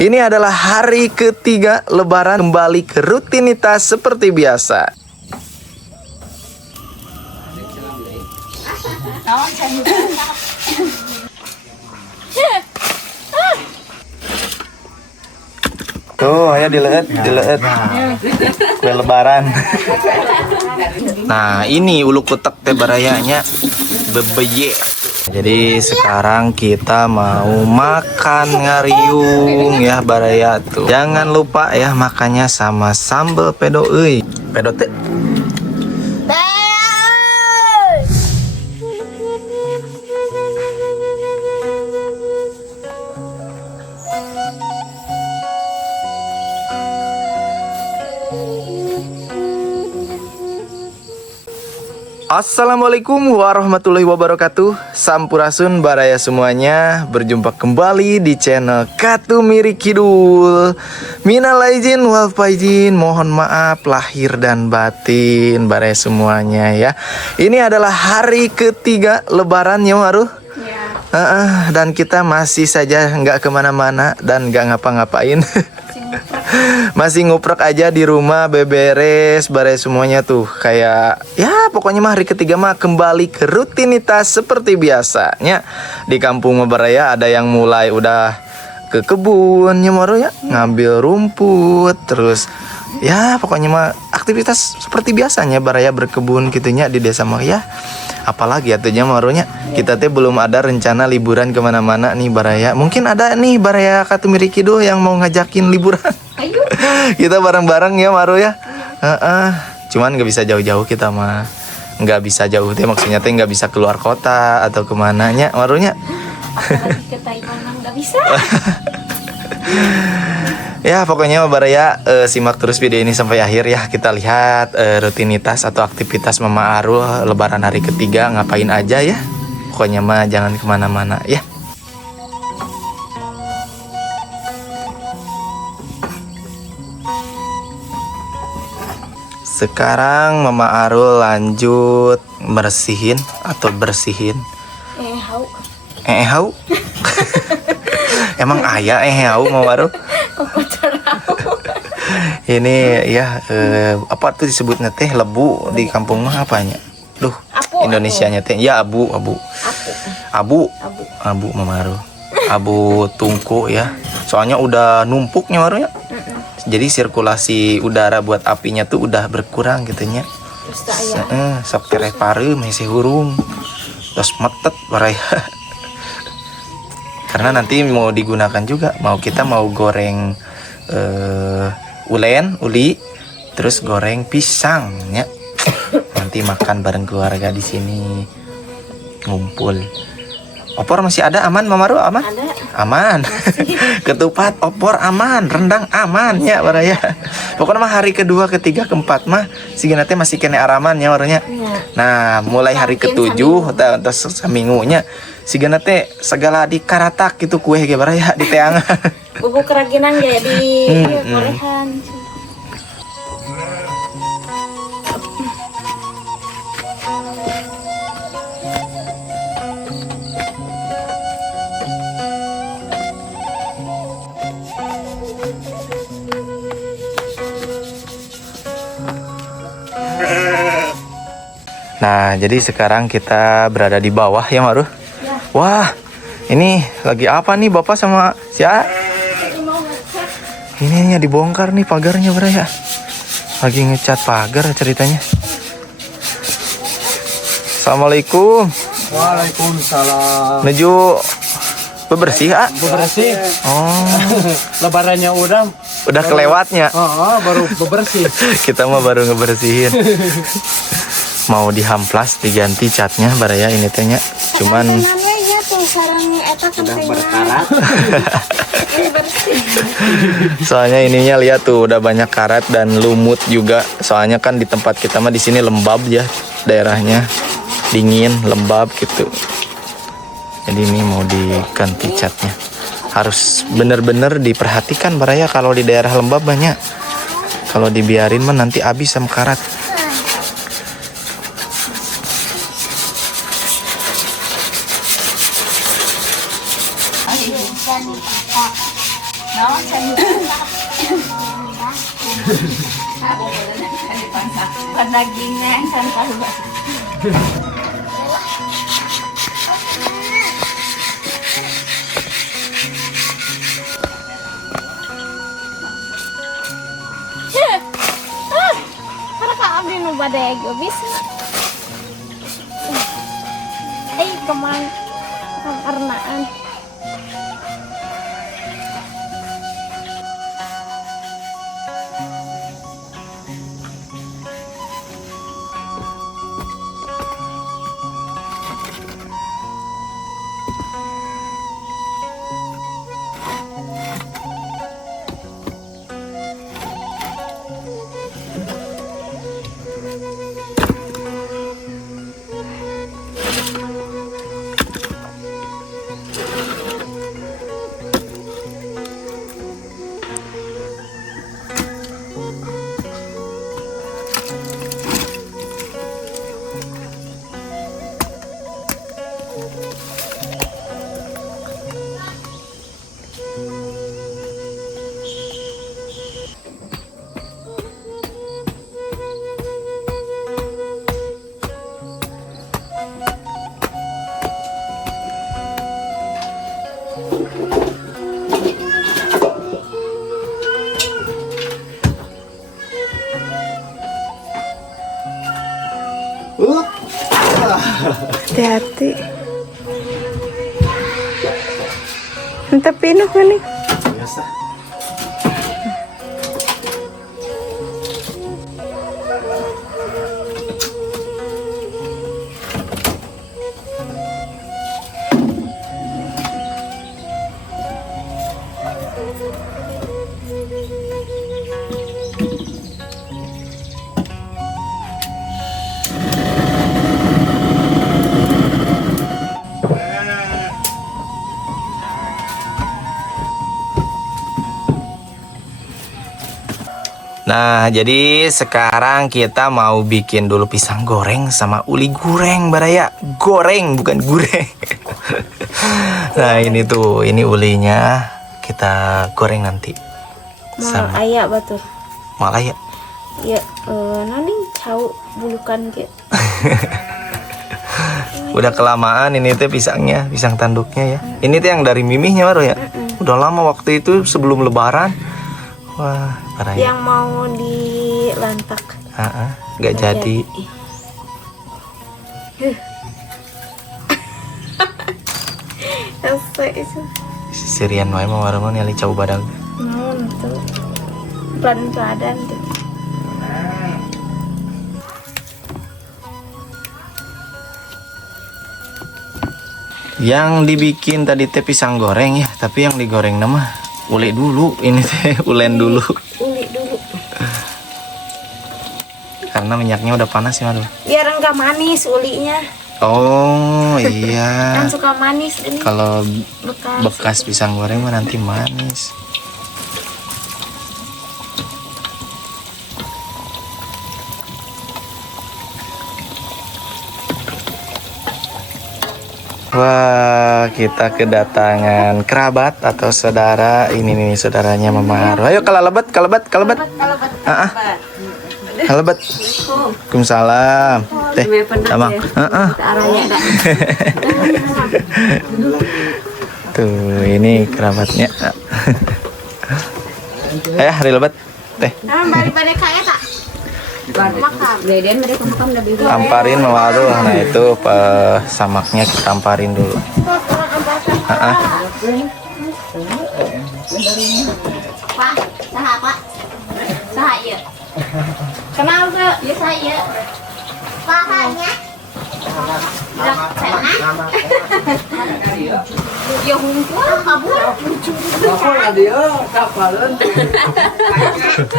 Ini adalah hari ketiga Lebaran, kembali ke rutinitas seperti biasa. Tuh, ayo dileet. Kue Lebaran. Nah, ini ulu kutek teh barayanya bebeye. Jadi sekarang kita mau makan ngariung ya baraya tuh. Jangan lupa ya makannya sama sambal pedo euy. Pedo teh. Assalamualaikum warahmatullahi wabarakatuh. Sampurasun baraya semuanya. Berjumpa kembali di channel Katumiri Kidul. Minal aidin wal faizin, mohon maaf lahir dan batin baraya semuanya ya. Ini adalah hari ketiga Lebaran ya Maru. Dan kita masih saja nggak kemana-mana dan nggak ngapa-ngapain. Masih nguprek aja di rumah, beberes bare semuanya tuh. Kayak ya pokoknya mah hari ketiga mah kembali ke rutinitas seperti biasanya. Di kampung Mabaraya ada yang mulai udah ke kebunnya Maru ya, ngambil rumput. Terus ya pokoknya mah aktivitas seperti biasanya baraya berkebun gitunya di desa mah ya. Apalagi atunya Marunya, kita teh belum ada rencana liburan kemana-mana nih baraya. Mungkin ada nih baraya Katumiri Kidul yang mau ngajakin liburan. Ayo. Kita bareng-bareng ya Maru ya. Cuman nggak bisa jauh-jauh kita mah. Nggak bisa jauh teh maksudnya teh nggak bisa keluar kota atau kemananya Marunya. Ke Taiwan nggak bisa. Ya pokoknya baraya simak terus video ini sampai akhir ya. Kita lihat rutinitas atau aktivitas Mama Arul Lebaran hari ketiga ngapain aja ya. Pokoknya mah jangan kemana-mana ya. Sekarang Mama Arul lanjut bersihin. Hau. Emang ayah hau Mama Arul? Ini ya apa tuh disebutnya teh lebu di kampung mah apanya? Duh, Indonesianya teh ya abu Mama Arul. Abu tungku ya. Soalnya udah numpuknya Maru ya. Jadi sirkulasi udara buat apinya tuh udah berkurang gitunya. Sok tereh pareum hese hurung. Terus metet baraya. Karena nanti mau digunakan juga, kita mau goreng uli, terus goreng pisangnya. Nanti makan bareng keluarga di sini, ngumpul. Opor masih ada aman Mama Ru aman? Ada. Aman. Ketupat opor aman, rendang aman ya baraya. Pokoknya mah hari kedua, ketiga, keempat mah sigana teh masih kene araman ya waranya. Nah, mulai hari ketujuh atau seminggunya sigana teh segala dikaratak gitu kue ge baraya di teangan. Bubuk kerajinan ya di gorengan. Nah, jadi sekarang kita berada di bawah ya Maru. Ya. Wah, ini lagi apa nih Bapak sama si A? Ininya dibongkar nih pagarnya baraya. Lagi ngecat pagar ceritanya. Assalamualaikum. Waalaikumsalam. Menuju bebersih A? Bebersih. Oh, Lebarannya udah kelewatnya. Baru bebersih. Kita mah baru ngebersihin. Mau dihamplas diganti catnya baraya ini tehnya. Cuman Udah berkarat. soalnya ininya lihat tuh udah banyak karat dan lumut juga. Soalnya kan di tempat kita mah di sini lembab ya daerahnya, dingin, lembab gitu. Jadi ini mau diganti catnya. Harus bener-bener diperhatikan baraya kalau di daerah lembab banyak. Kalau dibiarin mah nanti habis sama karat. Panagingan san kalbas. Para ka abdi no badego bisa. Ay kemang karnaan. Hati-hati. Tapi ini nih. Biasa. Nah, jadi sekarang kita mau bikin dulu pisang goreng sama uli goreng, Baraya. Goreng, bukan gureng. Nah, ini tuh, ini ulinya kita goreng nanti. Mal ayak batur. Malah ya. Ya, nanti cau bulukan gitu. Udah kelamaan ini teh pisangnya, pisang tanduknya ya. Ini tuh yang dari mimihnya baru ya. Udah lama waktu itu sebelum lebaran. Wah, parah ya. Yang mau dilantak. Nggak jadi. Itu. Sirian wae mah warung nyali cau badag. Mau tuh. Pelan-pelan tuh. Yang dibikin tadi teh pisang goreng ya, tapi yang digoreng nama uli dulu. Ini teh ulen dulu. Uli dulu. Karena minyaknya udah panas ya, Madu. Biar enggak manis ulinya. Oh iya. Kan suka manis ini. Kalau Bekas. bekas pisang goreng mah nanti manis. Wah, kita kedatangan kerabat atau saudara. Ini nih saudaranya Mama Haru. Ayo kalabat. Kalabat. Waalaikumsalam. Teh, sama. Tuh, ini kerabatnya. Hari lebat. Teh. Balik pada kayak tak. Tamparin Mama Haru. Nah, itu samaknya kita tamparin dulu. Pak, saha iya. Kenal ke? Ya saya. Pahanya. Ya hunkul kabur.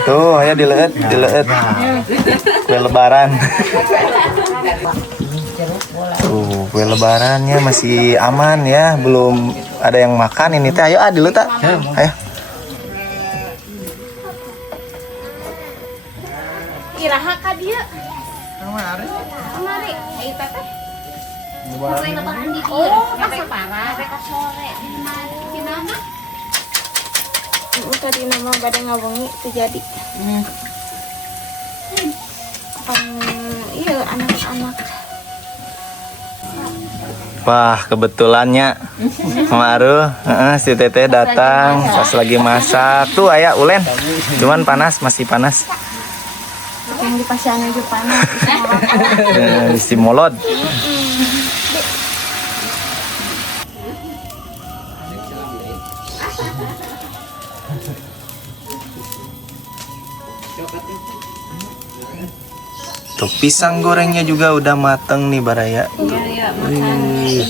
Tuh, ayo dileet. Kue lebaran. Tuh, kue lebarannya masih aman ya, belum ada yang makan ini teh. Ayo dileut tak? Ayo. Iraha ka dia. Kemari. Ayo teteh. Sore lebaran di dia. Oh, pas parah, rek sore. Di mana? tadi nama badan ngawongi itu jadi. Iya anak-anak. Wah, kebetulannya Maru, si Teteh datang pas lagi masak. Tuh aya ulen. Cuman panas, masih panas. Yang di pasiannya juga panas. Si molod. Tuh pisang gorengnya juga udah mateng nih Baraya. Iya,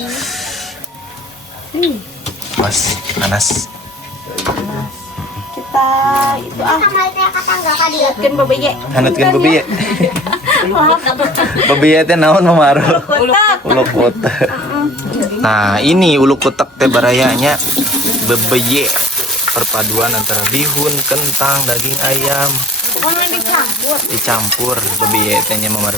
Mas, panas. kita itu lihatkan babeye. Handatkeun bebiye. Bebiye teh naon Mamaru? Uluk kutek. Nah, ini uluk kutek teh Barayanya bebiye. Perpaduan antara bihun, kentang, daging ayam dicampur bebiye teh nya Mamaru.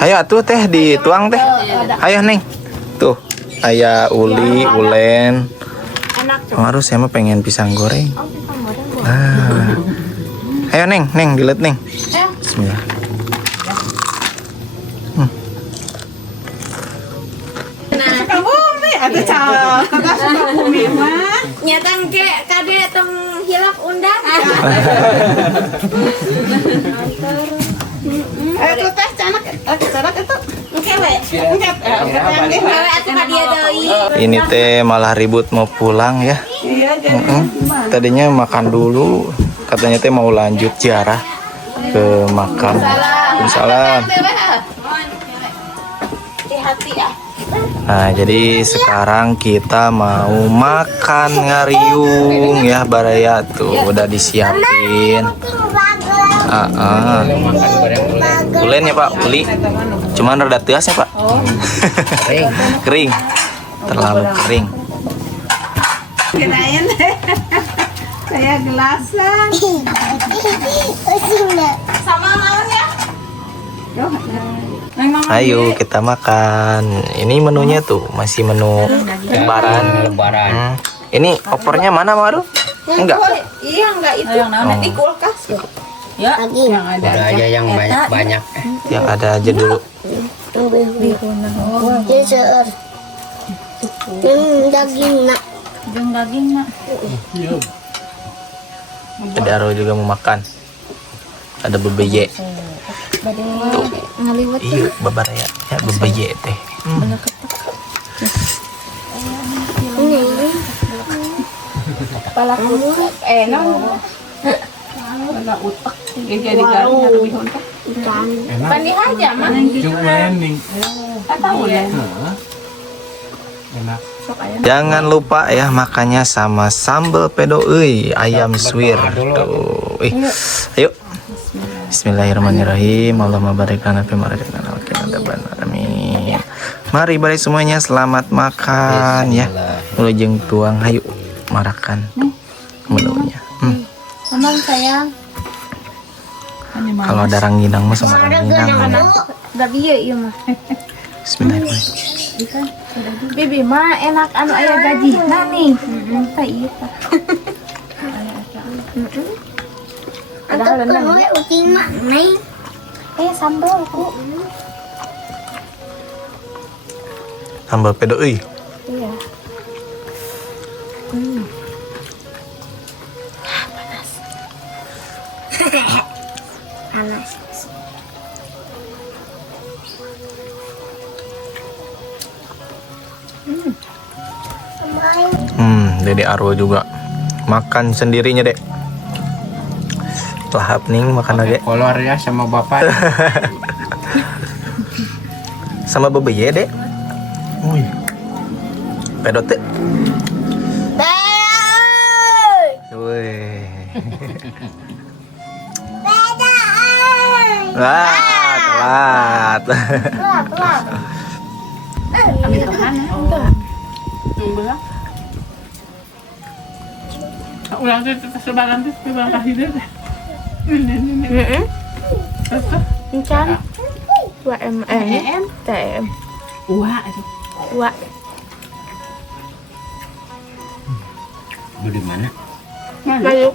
Ayo atuh teh dituang teh. Ayo Neng. Tuh, aya uli, ulen. Harus saya mah pengen pisang goreng. Ayo Neng, dilihat Neng. Bismillah. Nyatang ke kade tong hilap undang. Itu teh canak itu. Oke we. Wewe atuh ka dia deui. Ini teh malah ribut mau pulang ya. Tadinya makan dulu, katanya teh mau lanjut ziarah ke makam. Waalaikumsalam. Hati-hati ya. Nah, jadi sekarang kita mau makan ngariung ya Baraya tuh udah disiapin. Ulen ya Pak, uli. Cuman rada teas ya Pak. Kering. Terlalu kering. Kirain kayak gelasan. Sama naon ya? Ayo kita makan. Ini menunya tuh masih menu lebaran. Ini opornya mana Maru? Enggak. Iya enggak itu. Nanti kulkas. Ya, yang ada aja yang banyak-banyak. Yang ada aja dulu. Daging nak. Ada Aro juga mau makan. Ada bebeye. Tuh. Ngaliwat Iya, Baraya. Ya bebeye teh. kepala kulit. Enak. Ada utak. Jadi garing atau bihun teh. Pandai aja mah. Cuma ending. Tahu ya. Enak. Jangan lupa ya makannya sama sambal pedo euy, ayam suwir. Tuh. Ayo. Bismillahirrahmanirrahim. Allahumma barik lana fi ma razaqtana wa qina adzabannar. Amin. Mari bari semuanya selamat makan ya. Mulai jeung tuang hayu marakan menunya. Emang sayang. Kalau ada rangginang mah sama rangginang. Enggak bieu ieu mah. Bismillahirrahmanirrahim. Bibi mah enak anu aya gajina nih. Tah ieu tah. Ada leunang uting mah neng. Sambal ku. Sambal pedo euy. Iya. Panas. Dede Arwo juga makan sendirinya dek. Lahap ning makan lagi. Kolor ya sama bapak. Sama bebeye dek. Wih. Pedot teh. Wih. Wah, telat. Ulang tuh sebaran kasih deh. Encan. 2M TM. Wah itu. Wah. Di mana? Masuk.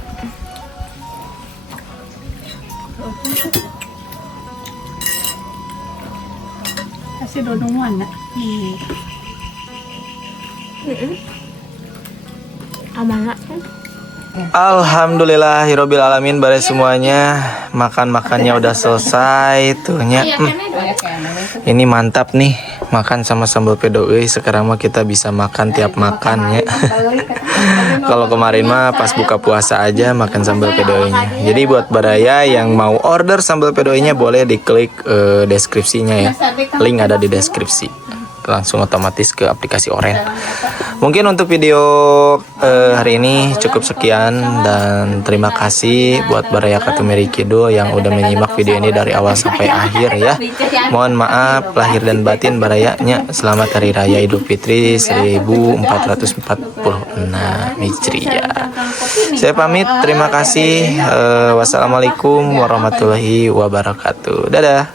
Kasih dodong mana? Amanah. Alhamdulillahirobbil alamin bare semuanya. Makan-makannya udah selesai tuhnya. Ini mantap nih makan sama sambal pedo euy. Sekarang mah kita bisa makan tiap makannya. Kalau kemarin mah pas buka puasa aja makan sambal pedoinya. Jadi buat baraya yang mau order sambal pedoinya boleh diklik deskripsinya ya. Link ada di deskripsi. Langsung otomatis ke aplikasi Oren. Mungkin untuk video hari ini cukup sekian dan terima kasih buat Baraya Katumiri Kidul yang udah menyimak video ini dari awal sampai akhir ya. Mohon maaf lahir dan batin Barayanya. Selamat Hari Raya Idul Fitri 1446 Hijriah. Saya pamit, terima kasih. Wassalamualaikum warahmatullahi wabarakatuh. Dadah.